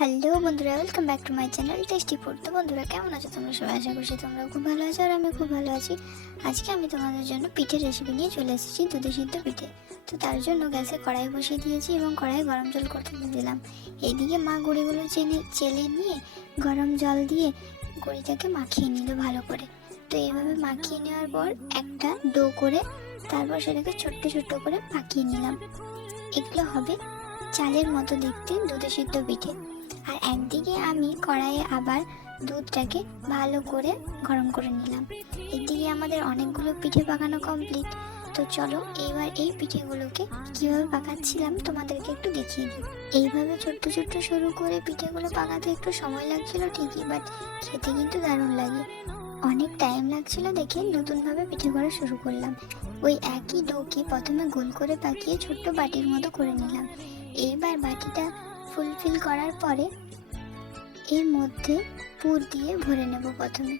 Hello বন্ধুরা, welcome back to my channel tasty food. তো বন্ধুরা, কেমন আছো তোমরা সবাই? আশা করছি তোমরা খুব ভালো আছো আর আমি খুব ভালো আছি। আজকে আমি তোমাদের জন্য পিঠের রেসিপি নিয়ে চলে এসেছি, দুধে সিদ্ধ পিঠে। তো তার জন্য গ্যাসে কড়াই বসিয়ে দিয়েছি এবং কড়াই গরম জল করতে দিয়ে দিলাম। এইদিকে মা গুঁড়িগুলো চেলে নিয়ে গরম জল দিয়ে গুঁড়িটাকে মাখিয়ে নিল ভালো করে। তো এইভাবে মাখিয়ে নেওয়ার পর একটা ডো করে তারপর সেটাকে ছোট্ট ছোট্ট করে পাকিয়ে নিলাম। এগুলো হবে চালের মতো দেখতে দুধে সিদ্ধ পিঠে। আর একদিকে আমি কড়াইয়ে আবার দুধটাকে ভালো করে গরম করে নিলাম। এদিকে আমাদের অনেকগুলো পিঠে পাকানো কমপ্লিট। তো চলো এইবার এই পিঠেগুলোকে কীভাবে পাকাচ্ছিলাম তোমাদেরকে একটু দেখিয়ে দিই। এইভাবে ছোট্ট ছোট্ট শুরু করে পিঠেগুলো পাকাতে একটু সময় লাগছিল ঠিকই, বাট খেতে কিন্তু দারুণ লাগে। অনেক টাইম লাগছিল দেখে নতুনভাবে পিঠে করা শুরু করলাম। ওই একই ডোকে প্রথমে গোল করে পাকিয়ে ছোট্ট বাটির মতো করে নিলাম। এইবার বাটিটা ফুলফিল করার পরে এর মধ্যে পুর দিয়ে ভরে নেব। প্রথমে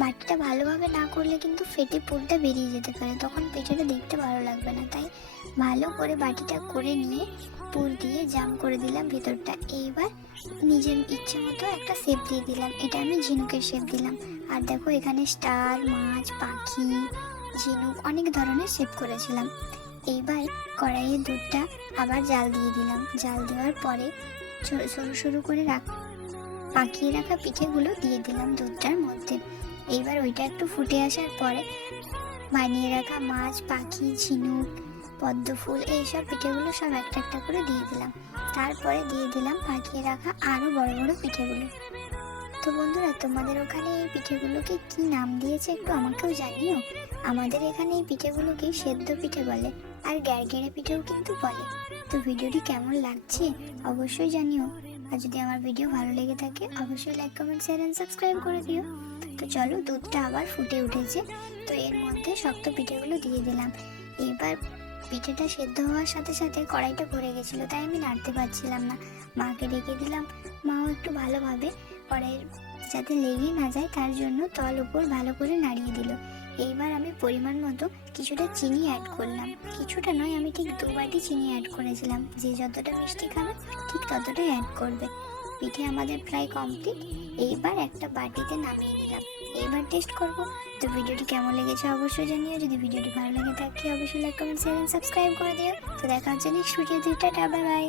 বাটিটা ভালোভাবে না করলে কিন্তু ফেটে পুরটা বেরিয়ে যেতে পারে, তখন পিঠেটা দেখতে ভালো লাগবে না। তাই ভালো করে বাটিটা করে নিয়ে পুর দিয়ে জাম করে দিলাম ভেতরটা। এইবার নিজের ইচ্ছে মতো একটা শেপ দিয়ে দিলাম। এটা আমি ঝিনুকের শেপ দিলাম। আর দেখো এখানে স্টার, মাছ, পাখি, ঝিনুক অনেক ধরনের শেপ করেছিলাম। এইবার কড়াইয়ে দুধটা আবার জাল দিয়ে দিলাম। জাল দেওয়ার পরে সরু সরু করে পাকিয়ে রাখা পিঠেগুলো দিয়ে দিলাম দুধটার মধ্যে। এইবার ওইটা একটু ফুটে আসার পরে বানিয়ে রাখা মাছ, পাখি, ঝিনুক, পদ্ম ফুল এইসব পিঠেগুলো সব একটা একটা করে দিয়ে দিলাম। তারপরে দিয়ে দিলাম পাকিয়ে রাখা আরও বড় বড় পিঠেগুলো। তো বন্ধুরা, তোমাদের ওখানে এই পিঠেগুলোকে কি নাম দিয়েছে একটু আমাকেও জানিও। আমাদের এখানে এই পিঠেগুলোকে সেদ্ধ পিঠে বলে, আর গ্যারগেড়ে পিঠেও কিন্তু বলে। তো ভিডিওটি কেমন লাগছে অবশ্যই জানিও। আর যদি আমার ভিডিও ভালো লেগে থাকে অবশ্যই like, comment, share and subscribe করে দিও। তো চলো, দুধটা আবার ফুটে উঠেছে। তো এর মধ্যে শক্ত পিঠেগুলো দিয়ে দিলাম। এবার পিঠেটা সেদ্ধ হওয়ার সাথে সাথে কড়াইটা ভরে গেছিলো, তাই আমি নাড়তে পারছিলাম না। মাকে ডেকে দিলাম। মাও একটু ভালোভাবে কড়াইয়ের যাতে লেগে না যায় তার জন্য তল উপর ভালো করে নাড়িয়ে দিল। এইবার আমি পরিমাণ মতো কিছুটা চিনি অ্যাড করলাম। কিছুটা নয়, আমি ঠিক 2 বাটি চিনি অ্যাড করেছিলাম। যে যতটা মিষ্টি খাবে ঠিক ততটাই অ্যাড করবে। পিঠে আমাদের প্রায় কমপ্লিট। এইবার একটা বাটিতে নামিয়ে নিলাম। এইবার টেস্ট করব। তো ভিডিওটি কেমন লেগেছে অবশ্যই জানিও। যদি ভিডিওটি ভালো লেগে থাকে অবশ্যই like, comment, share and subscribe করে দিও। তো দেখা হচ্ছে নেক্সট ভিডিওতে। Tata, bye by.